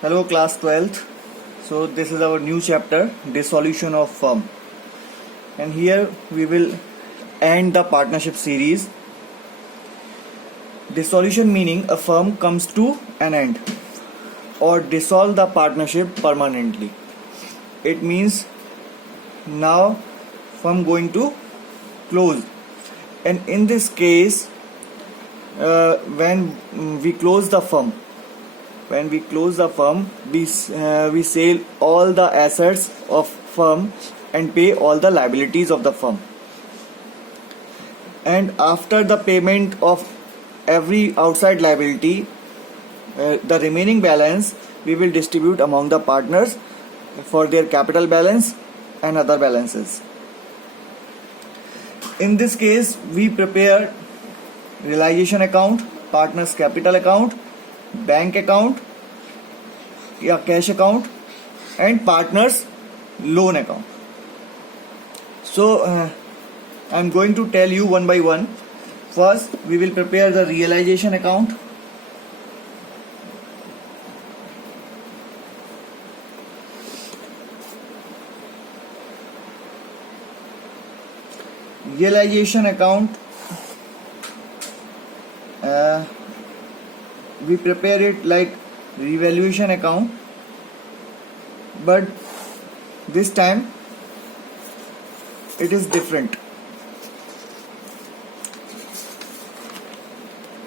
Hello class 12th. So this is our new chapter, dissolution of firm, and here we will end the partnership series. Dissolution meaning a firm comes to an end or dissolve the partnership permanently. It means now firm going to close, and in this case when we close the firm, we sell all the assets of firm and pay all the liabilities of the firm, and after the payment of every outside liability, the remaining balance we will distribute among the partners for their capital balance and other balances. In this case, we prepare realization account, partners capital account, bank account या cash account, and partners loan account. So I am going to tell you one by one. First, we will prepare the realization account. Realization account, we prepare it like revaluation account, but this time it is different.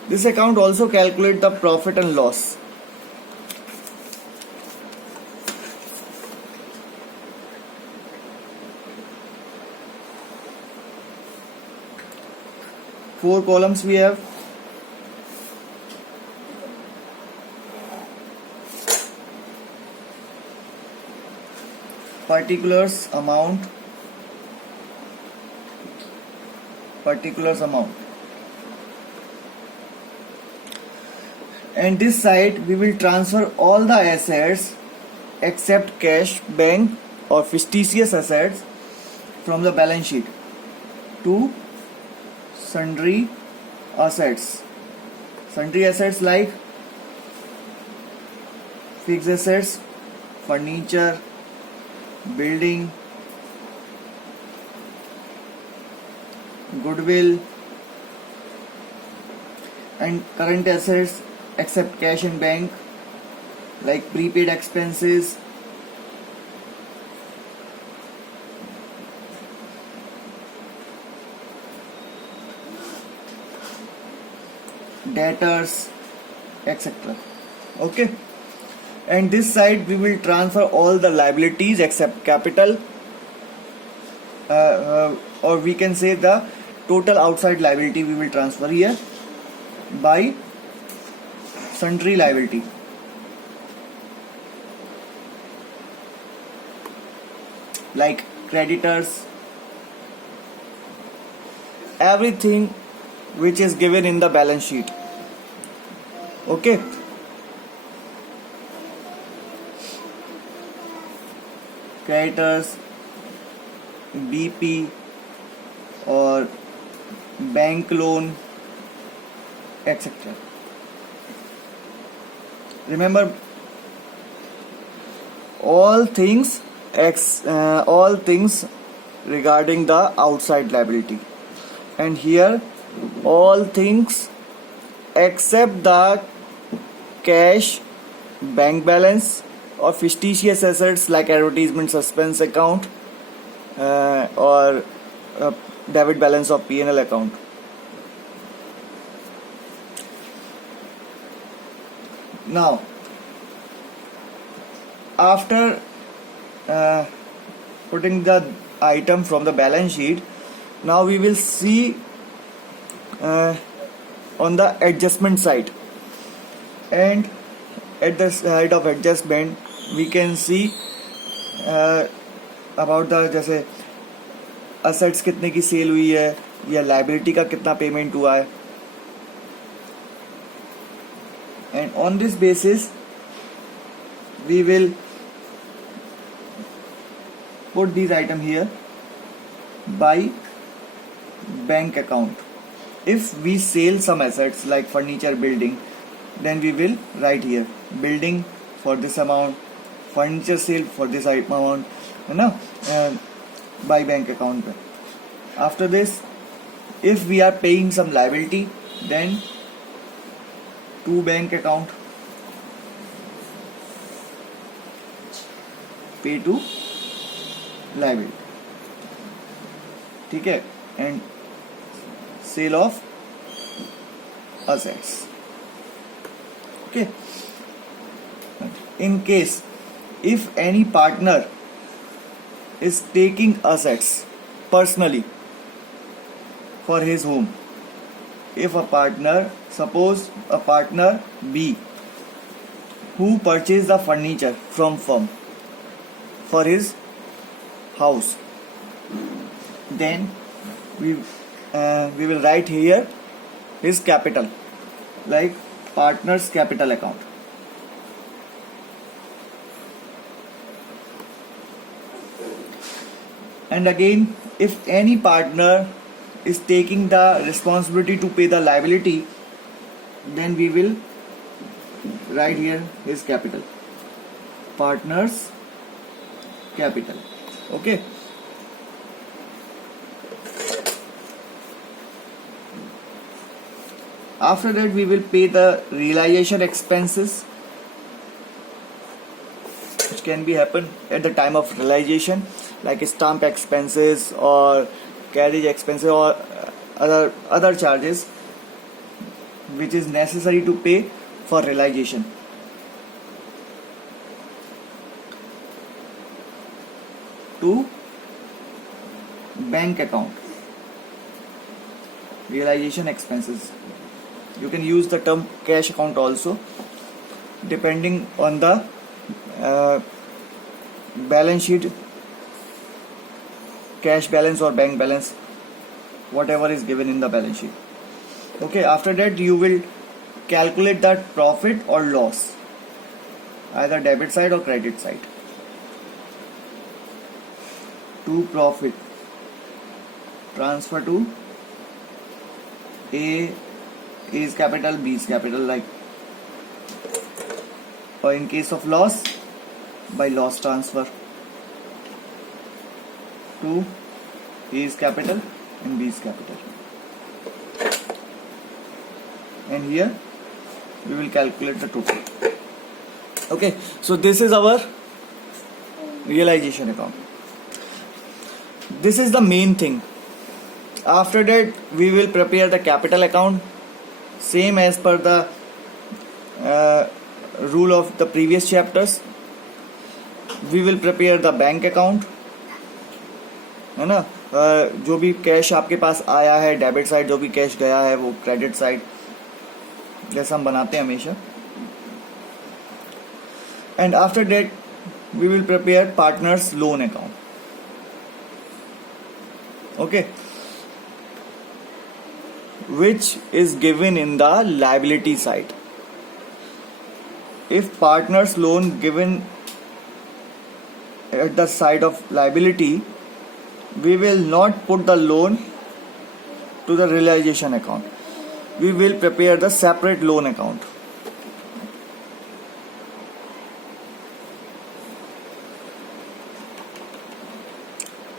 This account also calculate the profit and loss. Four columns we have. Particulars amount, and this side we will transfer all the assets except cash, bank or fictitious assets from the balance sheet to sundry assets. Sundry assets like fixed assets, furniture, building, goodwill, and current assets except cash and bank like prepaid expenses, debtors, etc. Okay, and this side we will transfer all the liabilities except capital, or we can say the total outside liability we will transfer here by sundry liability. Like creditors, everything which is given in the balance sheet. Okay, creditors, BP or bank loan, etc. Remember, all things regarding the outside liability, and here all things except the cash, bank balance or fictitious assets like advertisement suspense account or debit balance of P&L account. Now, after putting the item from the balance sheet, now we will see on the adjustment side, and at the side of adjustment we can see about the जैसे assets कितने की cell हुई है या liability का कितना payment हुआ है, and on this basis we will put these item here by bank account. If we sell some assets like furniture, building, then we will write here building for this amount, furniture sale for this amount, है ना, by bank account. After this, if we are paying some liability, then to bank account, pay to liability, ठीक है, and sale of assets. Okay. In case if any partner is taking assets personally for his home, if a partner, suppose a partner B who purchased the furniture from firm for his house, then we will write here his capital, like partner's capital account. And again, if any partner is taking the responsibility to pay the liability, then we will write here his capital, partner's capital. Okay. After that, we will pay the realization expenses, which can be happen at the time of realization, like stamp expenses or carriage expenses or other charges which is necessary to pay for realization. To bank account, realization expenses. You can use the term cash account also, depending on the balance sheet, cash balance or bank balance, whatever is given in the balance sheet. Okay, after that you will calculate that profit or loss, either debit side or credit side. To profit, transfer to A is capital, B is capital, like, or in case of loss, by loss transfer to A is capital and B is capital. And here we will calculate the total. Okay, so this is our realization account. This is the main thing. After that, we will prepare the capital account, same as per the rule of the previous chapters. We will prepare the bank account, है ना, जो भी cash आपके पास आया है debit side, जो भी cash गया है वो क्रेडिट साइड, जैसा हम बनाते हैं हमेशा. And after that we will prepare partners loan account. Okay, which is given in the liability side. If partner's loan given at the side of liability, we will not put the loan to the realization account. We will prepare the separate loan account.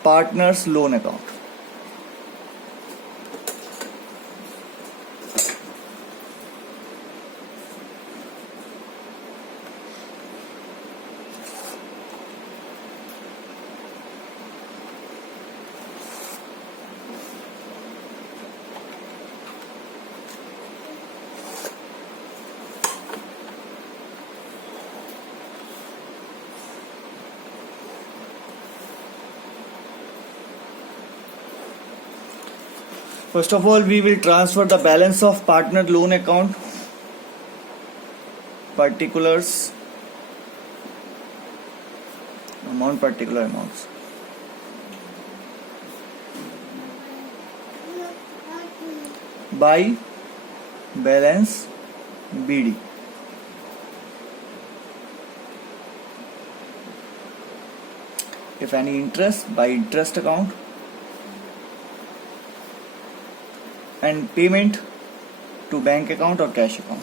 Partner's loan account. First of all, we will transfer the balance of partner loan account, particulars, amount, particular amounts. By balance BD. If any interest, by interest account. And payment to bank account or cash account.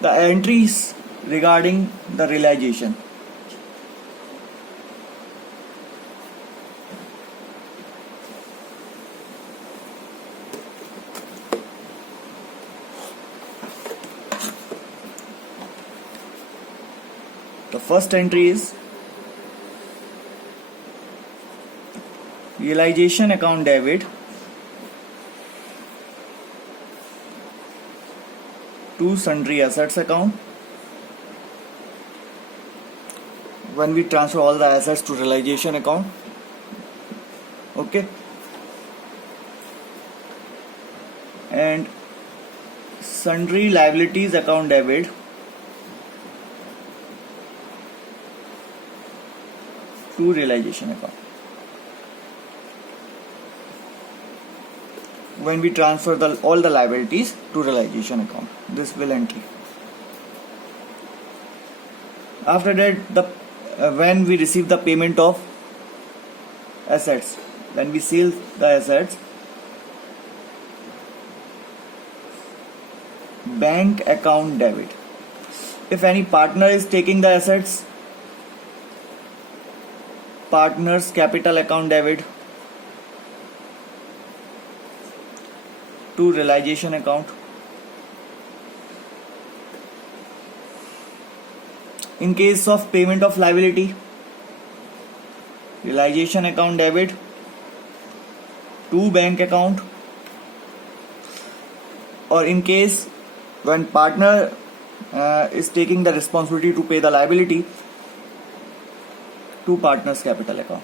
the entries regarding the realization. The first entry is realization account debit to sundry assets account. When we transfer all the assets to realization account, okay, and sundry liabilities account debit to realization account. When we transfer all the liabilities to realization account, this will entry. After that, when we receive the payment of assets, when we sell the assets, bank account debit. If any partner is taking the assets, partner's capital account debit to realization account. In case of payment of liability, realization account debit to bank account, or in case when partner is taking the responsibility to pay the liability, to partner's capital account.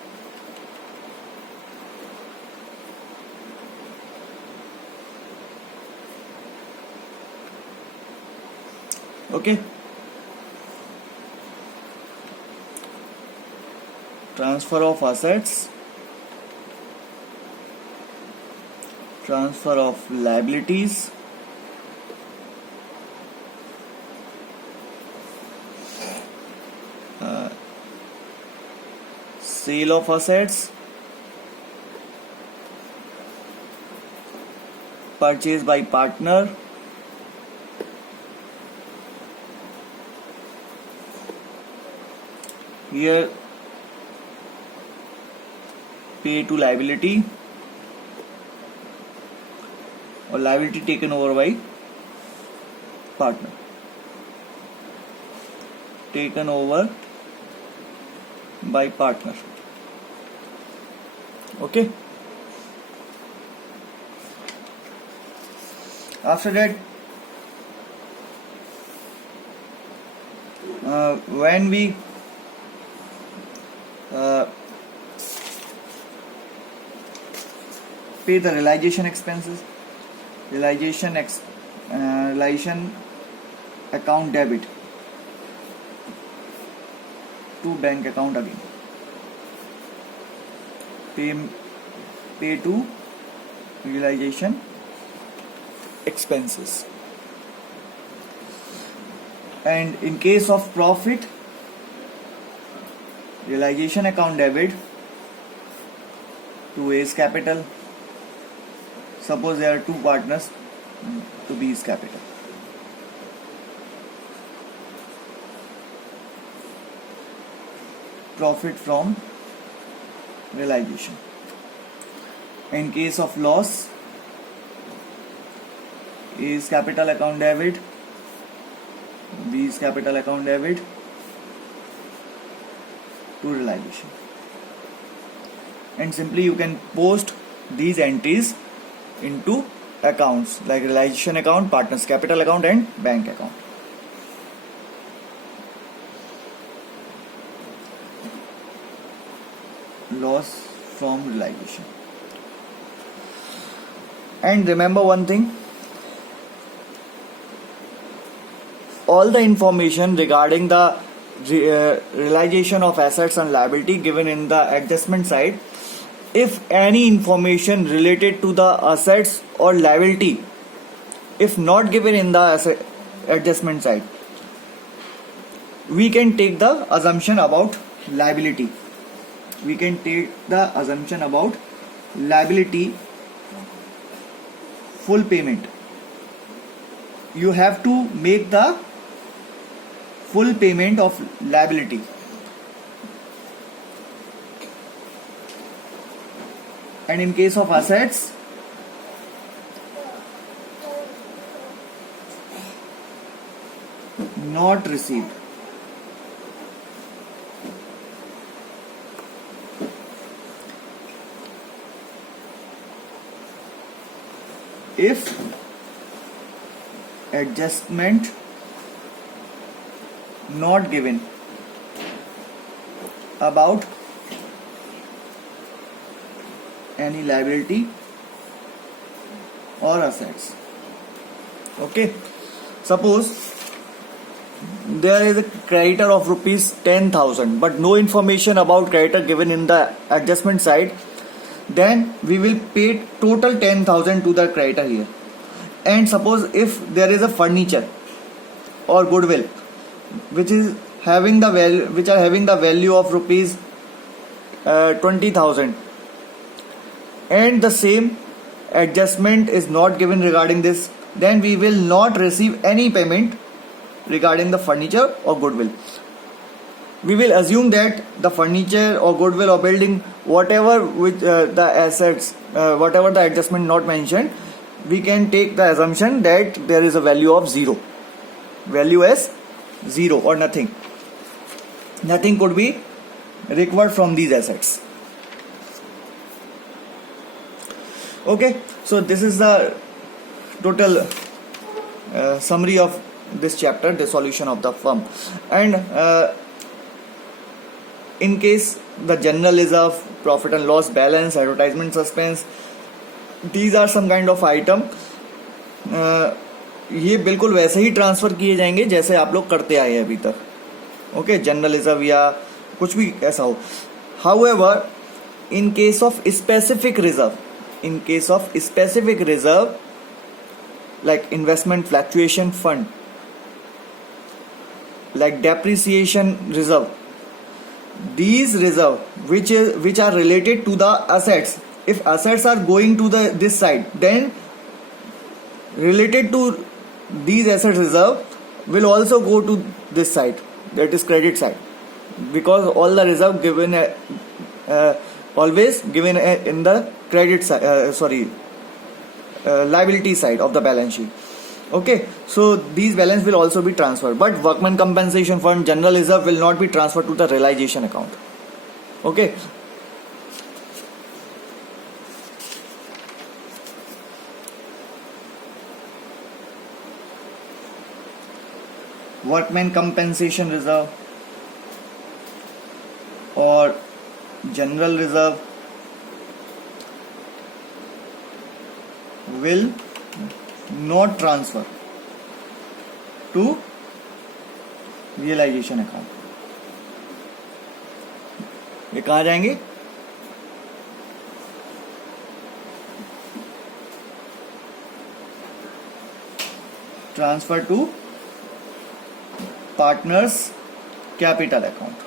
Okay. Transfer of assets, transfer of liabilities, sale of assets, purchase by partner, here pay to liability or liability taken over by partner, taken over by partner. Okay. After that, when we pay the realization expenses, realization account debit to bank account again, pay to realization expenses. And in case of profit, realization account debit to A's capital. Suppose there are two partners, to B's capital. Profit from realization. In case of loss, A's capital account debit, B's capital account debit to realization. And simply you can post these entries into accounts like realization account, partner's capital account and bank account. Loss from realization. And remember one thing, all the information regarding the realization of assets and liability given in the adjustment side. If any information related to the assets or liability, if not given in the adjustment side, we can take the assumption about liability. We can take the assumption about liability full payment. You have to make the full payment of liability. And in case of assets, not received. If adjustment not given about any liability or assets. Okay, suppose there is a creditor of rupees 10,000 but no information about creditor given in the adjustment side, then we will pay total 10,000 to the creditor here. And suppose if there is a furniture or goodwill which is having the value of rupees 20,000, and the same adjustment is not given regarding this, then we will not receive any payment regarding the furniture or goodwill. We will assume that the furniture or goodwill or building, whatever which the assets, whatever the adjustment not mentioned, we can take the assumption that there is a value of zero. Value as zero or nothing. Nothing could be recovered from these assets. Okay, so this is the total summary of this chapter, the solution of the firm. And in case the general reserve, profit and loss, balance, advertisement, suspense, these are some kind of item. ये बिल्कुल वैसे ही transfer किए जाएंगे जैसे आप लोग करते आए हैं अभी तक. ओके, जनरल रिजर्व या कुछ भी ऐसा हो. However, in case of specific reserve like investment fluctuation fund, like depreciation reserve, these reserve which are related to the assets, if assets are going to this side, then related to these assets reserve will also go to this side, that is credit side, because all the reserve given always given in the credit side, liability side of the balance sheet. Okay, so these balance will also be transferred, but workman compensation fund, general reserve will not be transferred to the realization account. Okay, workman compensation reserve or general reserve will not transfer to realization account. ये कहाँ जाएंगे? Transfer to partners capital account.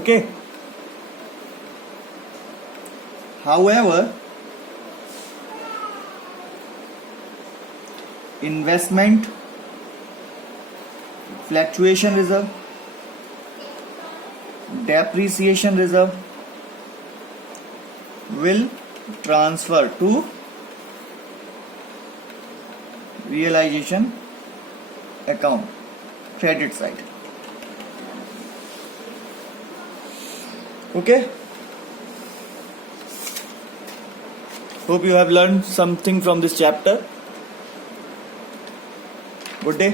Okay. However, investment fluctuation reserve, depreciation reserve will transfer to realization account, credit side. Okay, hope you have learned something from this chapter. Good day.